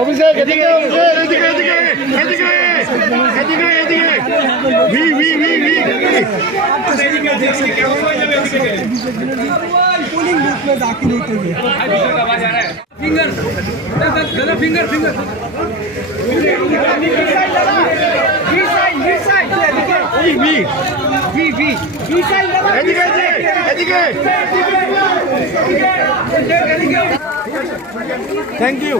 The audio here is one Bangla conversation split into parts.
অভিষেক এদিকে এদিকে এদিকে এদিকে এদিকে এদিকে V V V V polling booth में दाखिल होते हुए फिंगर दादा फिंगर फिंगर থ্যাংক ইউ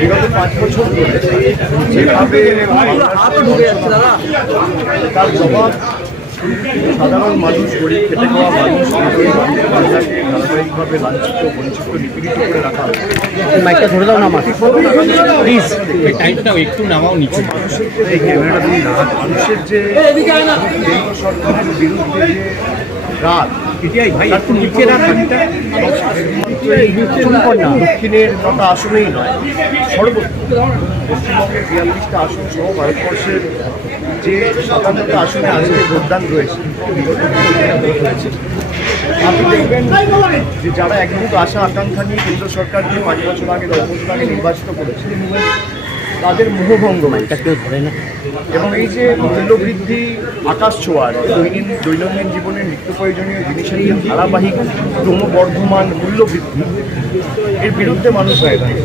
বিগত 5 বছর ধরে যেভাবে তার জবাব সাধারণ মানুষ, গরিব খেটে খাওয়া মানুষ, মহিলাকে ধারাবাহিকভাবে লাঞ্ছিত, বঞ্চিত, নিপীড়িত করে রাখা হয়। মাইকটা ধরে দাও না আমার প্লিজ, টাইমটাও একটু নামাও নিচে। মানুষের যে এই ক্যামেরাটা দিন না, মানুষের যে কেন্দ্র সরকারের বিরুদ্ধে যে রাত, দক্ষিণের 9টা আসনেই নয়, সর্বত্র পশ্চিমবঙ্গের 42টা আসন সহ ভারতবর্ষের যে 57টা আসনে আজকে ভোটদান রয়েছে, আপনি দেখবেন যে যারা একমুখ আশা আকাঙ্ক্ষা নিয়ে কেন্দ্র সরকারকে 5 বছর আগে 10 বছর আগে নির্বাচিত করেছে, তাদের মোহভঙ্গ এবং এই যে মূল্যবৃদ্ধি আকাশ ছোঁয়ার দৈনন্দিন জীবনের নিত্য প্রয়োজনীয় জিনিসের যে ধারাবাহিক ক্রমবর্ধমান মূল্যবৃদ্ধি, এর বিরুদ্ধে মানুষ হয়ে থাকে।